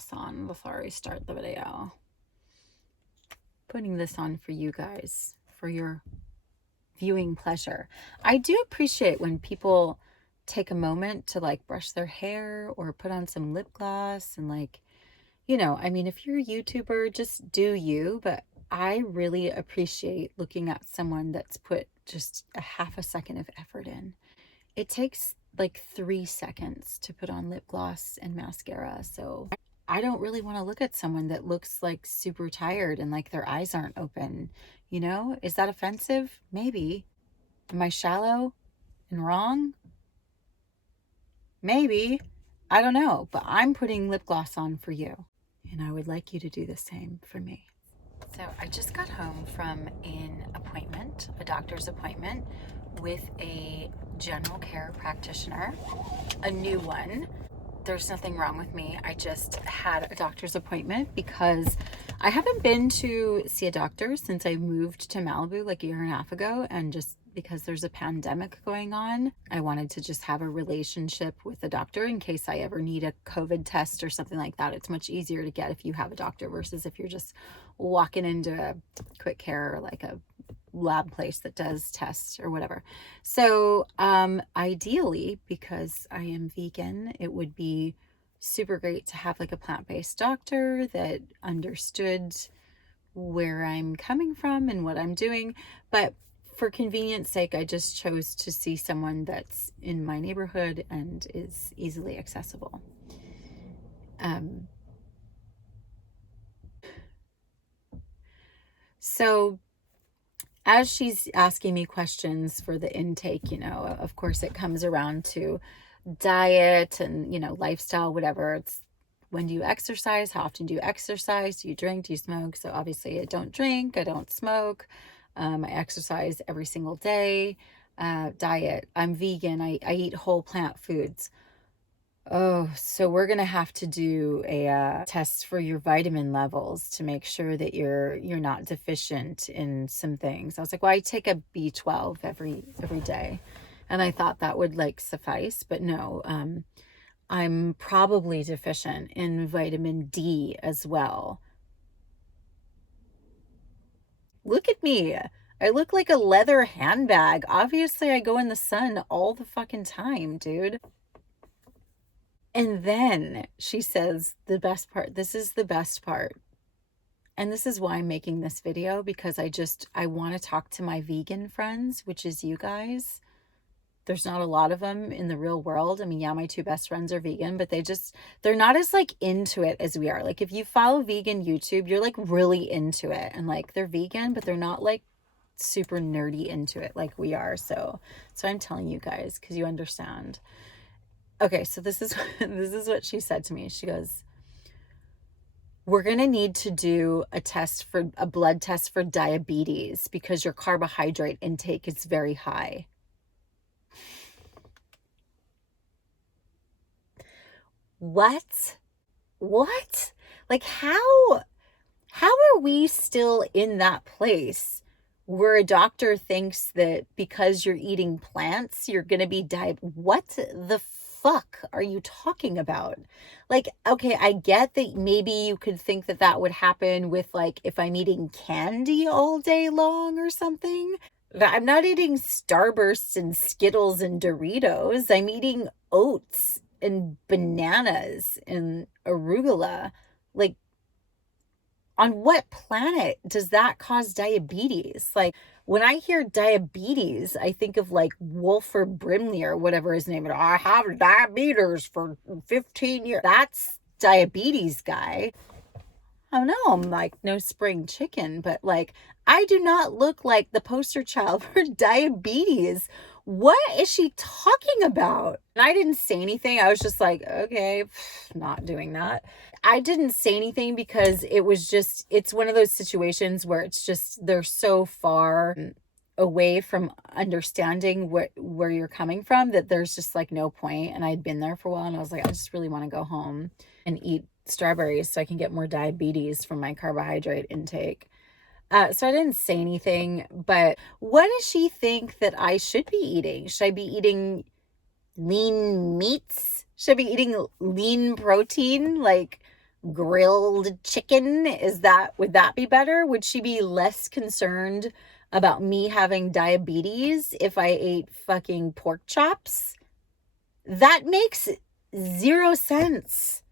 gloss on before I start the video. Putting this on for you guys, for your viewing pleasure. I do appreciate when people take a moment to like brush their hair or put on some lip gloss and like, you know, I mean, if you're a YouTuber, just do you, but I really appreciate looking at someone that's put just a half a second of effort in. It takes like 3 seconds to put on lip gloss and mascara. So I don't really want to look at someone that looks like super tired and like their eyes aren't open. You know, is that offensive? Maybe. Am I shallow and wrong? Maybe. I don't know, but I'm putting lip gloss on for you. And I would like you to do the same for me. So I just got home from an appointment, a doctor's appointment with a general care practitioner, a new one. There's nothing wrong with me. I just had a doctor's appointment because I haven't been to see a doctor since I moved to Malibu like a year and a half ago, and just because there's a pandemic going on, I wanted to just have a relationship with a doctor in case I ever need a COVID test or something like that. It's much easier to get if you have a doctor versus if you're just walking into a quick care or like a lab place that does tests or whatever. So ideally, because I am vegan, it would be super great to have like a plant-based doctor that understood where I'm coming from and what I'm doing. But for convenience sake, I just chose to see someone that's in my neighborhood and is easily accessible. So as she's asking me questions for the intake, you know, of course it comes around to diet and, you know, lifestyle, whatever. It's when do you exercise? How often do you exercise? Do you drink? Do you smoke? So obviously I don't drink, I don't smoke. I exercise every single day. Diet, I'm vegan. I eat whole plant foods. Oh, so we're gonna have to do a test for your vitamin levels to make sure that you're not deficient in some things. I was like, well, I take a B12 every day, and I thought that would like suffice, but no, I'm probably deficient in vitamin D as well. Look at me. I look like a leather handbag. Obviously, I go in the sun all the fucking time, dude. And then she says the best part. This is the best part. And this is why I'm making this video, because I want to talk to my vegan friends, which is you guys. There's not a lot of them in the real world. I mean, yeah, my 2 best friends are vegan, but they're not as like into it as we are. Like if you follow vegan YouTube, you're like really into it, and like they're vegan, but they're not like super nerdy into it like we are. So I'm telling you guys because you understand. Okay, so this is this is what she said to me. She goes, we're going to need to do a blood test for diabetes because your carbohydrate intake is very high. What? Like how are we still in that place where a doctor thinks that because you're eating plants, you're going to be what the fuck are you talking about? Like, okay, I get that maybe you could think that that would happen with like if I'm eating candy all day long or something. I'm not eating Starbursts and Skittles and Doritos. I'm eating oats and bananas and arugula. Like, on what planet does that cause diabetes? Like, when I hear diabetes, I think of like Wolford Brimley or whatever his name is. I have diabetes for 15 years. That's diabetes guy. Oh no, I'm like no spring chicken, but like I do not look like the poster child for diabetes. What is she talking about? And I didn't say anything. I was just like, okay, not doing that. I didn't say anything because it's one of those situations where it's just, they're so far away from understanding where you're coming from that there's just like no point. And I'd been there for a while and I was like, I just really want to go home and eat strawberries so I can get more diabetes from my carbohydrate intake. So I didn't say anything, but what does she think that I should be eating? Should I be eating lean meats? Should I be eating lean protein? Like, grilled chicken? Would that be better? Would she be less concerned about me having diabetes if I ate fucking pork chops? That makes zero sense.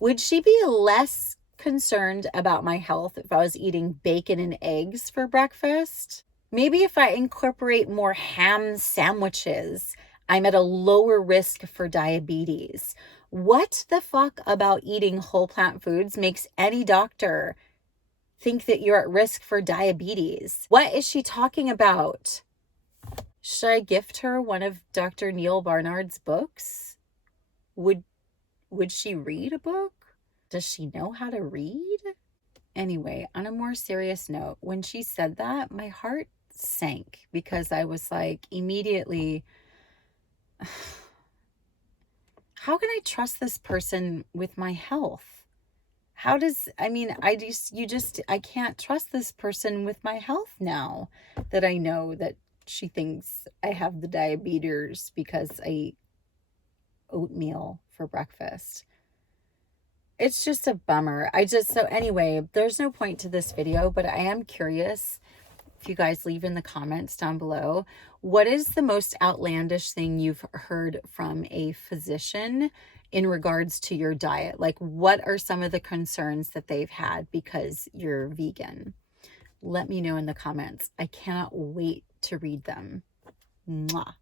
Would she be less concerned about my health if I was eating bacon and eggs for breakfast? Maybe if I incorporate more ham sandwiches, I'm at a lower risk for diabetes. What the fuck about eating whole plant foods makes any doctor think that you're at risk for diabetes? What is she talking about? Should I gift her one of Dr. Neil Barnard's books? Would she read a book? Does she know how to read? Anyway, on a more serious note, when she said that, my heart sank because I was like, immediately, how can I trust this person with my health? I can't trust this person with my health now that I know that she thinks I have the diabetes because I eat oatmeal for breakfast. It's just a bummer. So anyway, there's no point to this video, but I am curious if you guys leave in the comments down below, what is the most outlandish thing you've heard from a physician in regards to your diet? Like, what are some of the concerns that they've had because you're vegan? Let me know in the comments. I cannot wait to read them. Mwah.